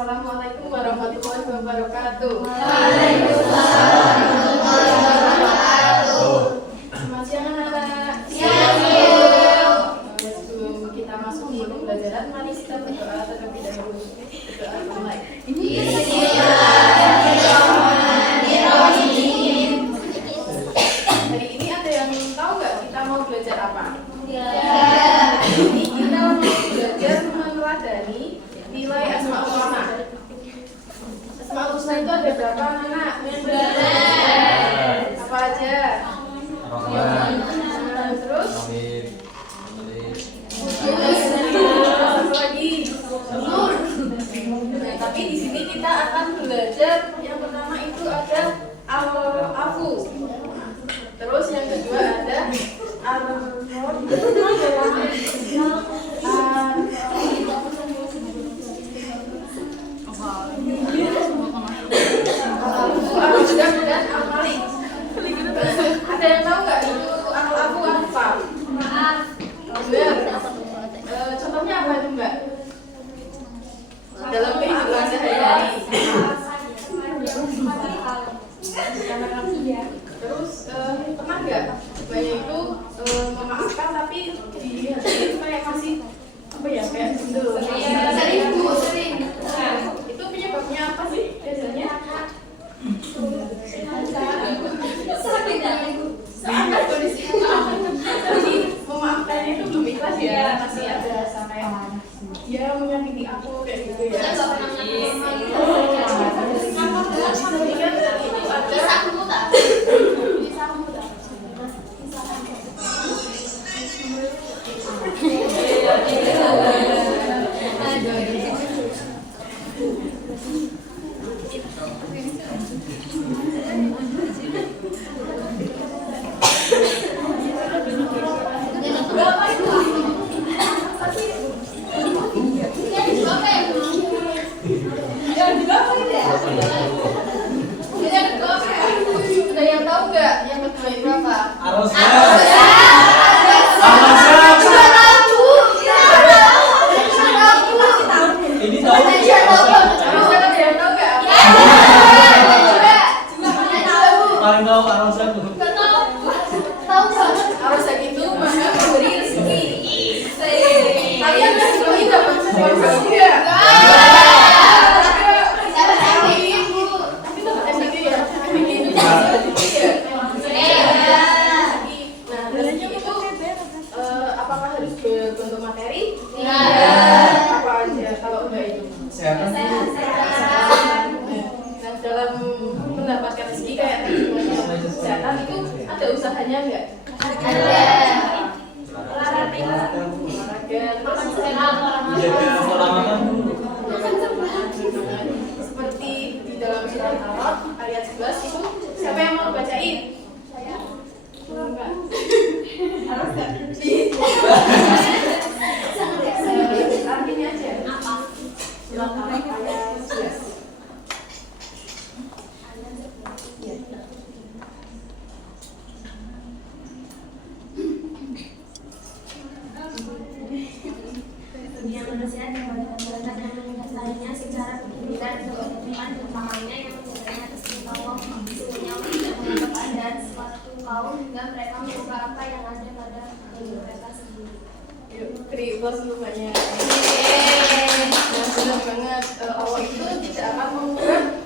Assalamualaikum warahmatullahi wabarakatuh. Waalaikumsalam warahmatullahi wabarakatuh. Selamat siang anak-anak. Siang. Sebelum kita masuk ke pembelajaran, mari kita berdoa terlebih dahulu. Berdoa mulai. Bismillahirrahmanirrahim. Hari ini ada yang tahu nggak kita mau belajar apa? Ya. Ini kita mau belajar meneladani nilai Asmaul Husna. Asmaul Husna itu ada berapa anak? 19. Apa aja? Terus? Apa lagi? Nur. Nah, tapi di sini kita akan belajar yang pertama itu ada al-afu. Terus yang kedua ada al-jam dan al-malik. Ada yang tahu nggak itu al-afu apa? Benar. Contohnya apa itu Mbak? Dalam kehidupan sehari-hari. Terus pernah nggak Mbaknya itu memaafkan tapi di hati itu kayak masih apa ya, kayak sendul? Sering Bu, sering. Itu penyebabnya apa sih biasanya? Sangat kondisi jadi memaafkannya itu belum ikhlas ya, masih ada sampai dia menyakiti aku kayak gitu ya. Ada yang tahu nggak yang kedua itu apa? Ini tahu. Ada yang tahu nggak? Paling tahu Arosan. Arosah itu maka memberi rezeki. Kalian masih dapat sponsor nggak? Tapi dapat MBG ya. MBG itu nah, rezeki itu apakah harus berbentuk materi? Apa aja kalau enggak itu? Sehat. Nah, dalam mendapatkan rezeki kayak kesehatan itu ada usahanya enggak? Ada. Olahraga, terus Jaga pola makan. seperti di dalam surat Al-Araf ayat 11 itu siapa yang mau bacain? Enggak. Harus enggak? Artinya aja. Surat Al-Araf ayat 11. Dunia manusia dan masyarakat yang meningkat lainnya secara kegiatan kehidupan utamanya yang menjadinya atas perintah Allah. Sesungguhnya Allah tidak menganggap ada suatu kaum hingga mereka mengubah apa yang ada pada diri mereka sendiri. Yuk, beri plus banyak. Nah, benar banget. Allah itu tidak akan mengubah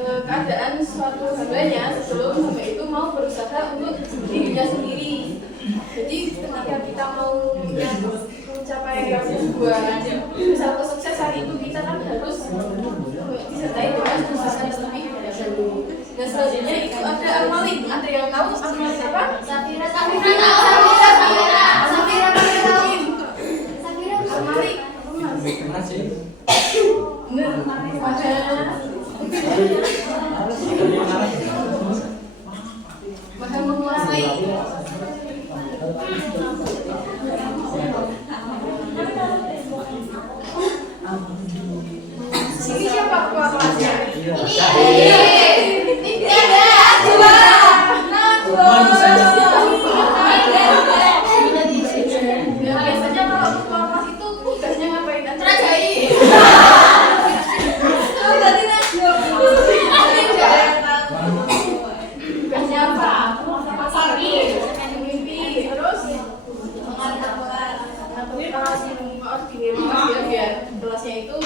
keadaan suatu hambanya sebelum hamba itu mau berusaha untuk dirinya sendiri. Jadi ketika kita mau mencapai sebuah satu sukses hari itu, kita kan harus disertai dengan usaha terlebih dahulu. Nah, selanjutnya itu ada al-malik. Ada yang tahu al-malik apa? Safira. Al-malik. Benar sih. Benar. Maha menguasai. Sini siapa ketua kelasnya? Ini ada dua. Biasanya kalau ketua kelas itu tugasnya ngapain? Terajai. kelasnya itu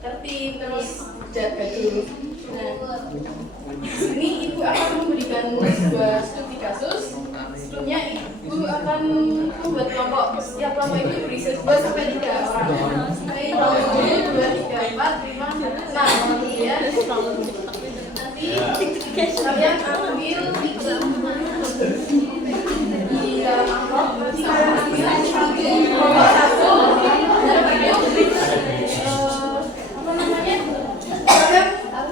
tertib terus jaga dulu. Nah, ini ibu akan memberikan sebuah studi kasus. Sebelumnya ibu akan membuat kelompok. Setiap kelompok itu berisi 2 sampai 3 orang. 1, 2, 3, 4, 5, 6 ya. Nanti kalian ambil di dalam amplop. Nanti kalian ambil kelompok 1 dan apa namanya? Kalian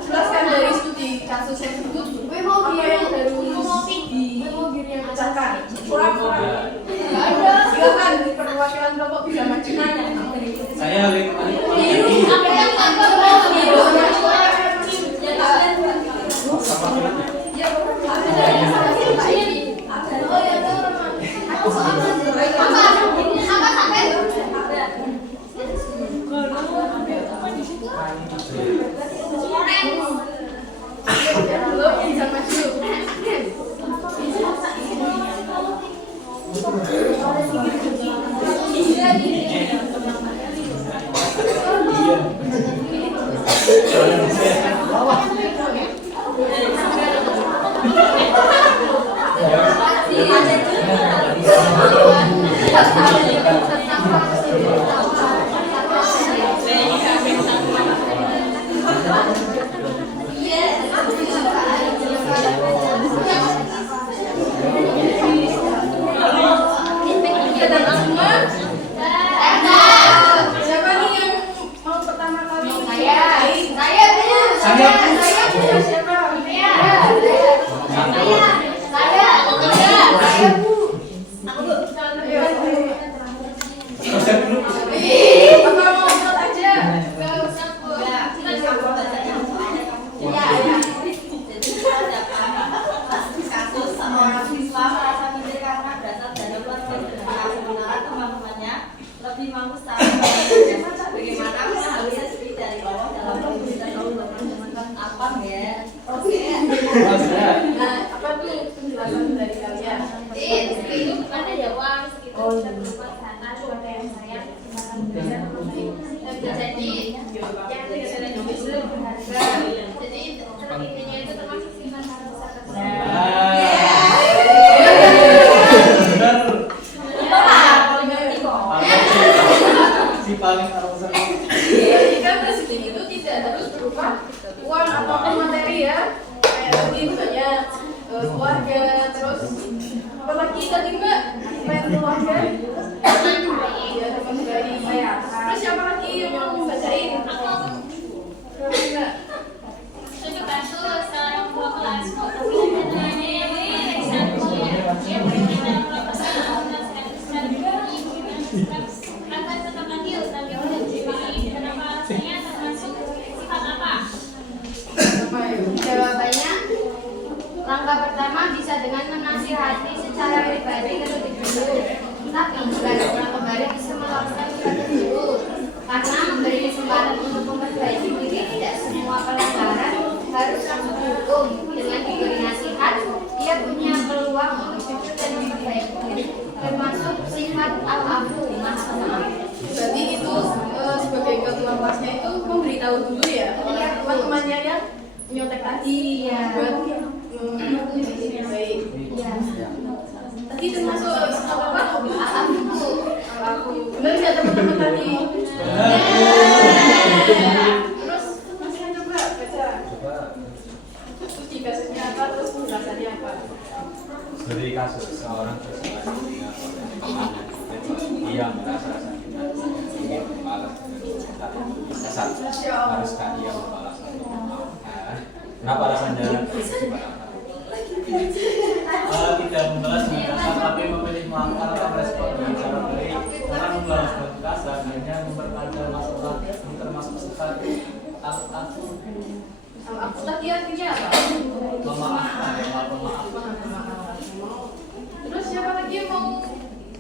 jelaskan dari studi kasus tersebut apa yang dipecahkan. Silakan perwakilan kelompok bisa maju. Saya lebih Apa yang tambah biru? Belum bisa maju. Siapa nih yang mau pertama kali? Saya Bu. Siapa? Apa mau ikut aja? Kasus seorang siswa merasa minder karena berasal dari keluarga berpenghasilan sementara teman-temannya lebih mampu secara finansial. Bagaimana mengharuskan dari bawah dalam komunitas apa ya? Nah, apa tuh penjelasan dari kalian? Itu bukan ada uang sekitar bisa berupa sana kepada yang sayang kesempatan belajar membaik dan jadi yang tidak ada justru berharga. Jadi intinya itu termasuk sifat harus si paling arosan. Jika rezeki itu tidak harus berupa uang atau materi ya. Kayak tadi misalnya keluarga, terus apalagi tadi Mbak, selain keluarga, ya teman baik. Terus siapa lagi yang mau membacain? Mbak. Untuk bantu seorang ketua kelas Jawabannya, langkah pertama bisa dengan menasihati secara pribadi terlebih dulu. Tapi jika seorang kembali bisa melakukan hal tersebut, karena memberi kesempatan untuk memperbaiki diri tidak semua pelanggaran harus langsung dihukum. Dengan diberi nasihat, dia punya peluang untuk jujur dan memperbaiki, termasuk sifat al-afu, maha maaf. Berarti itu sebagai ketua kelasnya itu memberitahu dulu ya teman-temannya yang nyontek tadi buat lebih baik. Tadi termasuk apa? Aku benar nggak teman-teman tadi? Terus masih coba baca. Terus jika kasusnya apa? Terus penjelasannya apa? Dari kasus seorang siswa dengan temannya, ia merasa sakit hati, ingin membalas dengan kesal. Haruskah ia membalas? Kenapa rasanya Tidak membalas dengan kasar, tapi memilih melangkah respon dengan cara baik. Orang membalas dengan kasar hanya memperpanjang masalah yang termasuk sifat aku. Aku tadi artinya apa? Memaafkan. Terus siapa lagi yang mau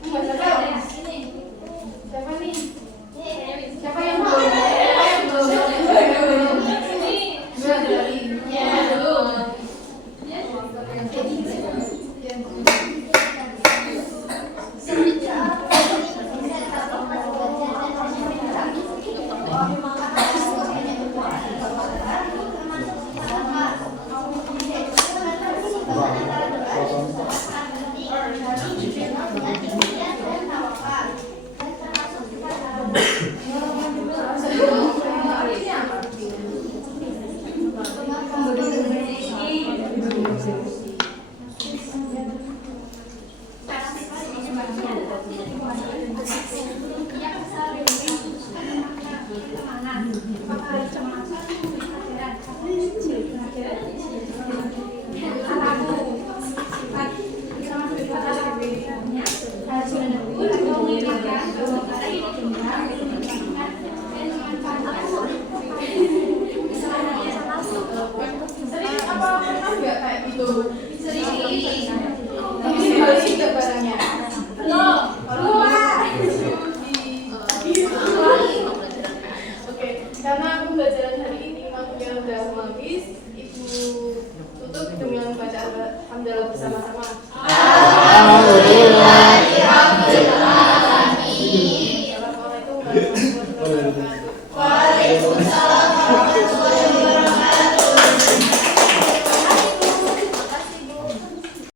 membacakan? Siapa nih? Siapa yang belum? Sering apa pernah nggak kayak gitu? Sering. Tapi harus juga barangnya. Oke, karena pembelajaran hari ini waktunya udah mau habis, Ibu tutup dengan baca hamdalah bersama-sama. Assalamualaikum warahmatullahi wabarakatuh. Waalaikumsalam.